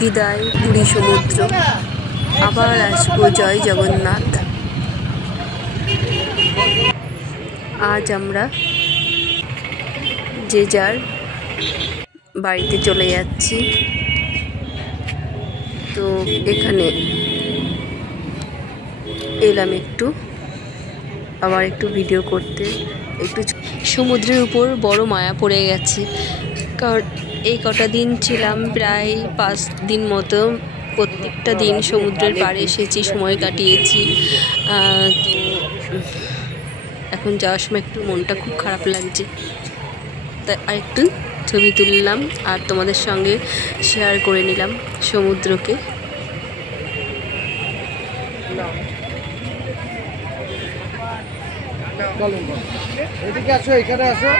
বিদায় পুরী সমুদ্র, আবার আসবো। জয় জগন্নাথ। আজ আমরা যে যার বাড়িতে চলে যাচ্ছি। তো এখানে এলাম একটু আবার একটু ভিডিও করতে। একটু সমুদ্রের উপর বড় মায়া পড়ে গেছে, কারণ এই কটা দিন ছিলাম, প্রায় 5 দিন মতো প্রত্যেকটা দিন সমুদ্রের পাড়ে এসেছি, সময় কাটিয়েছি। তো এখন যাওয়ার সময় একটু মনটা খুব খারাপ লাগছে, তাই আরেকটু ছবি তুললাম আর তোমাদের সঙ্গে শেয়ার করে নিলাম সমুদ্রকে। এদিকে আসো, এখানে আসো।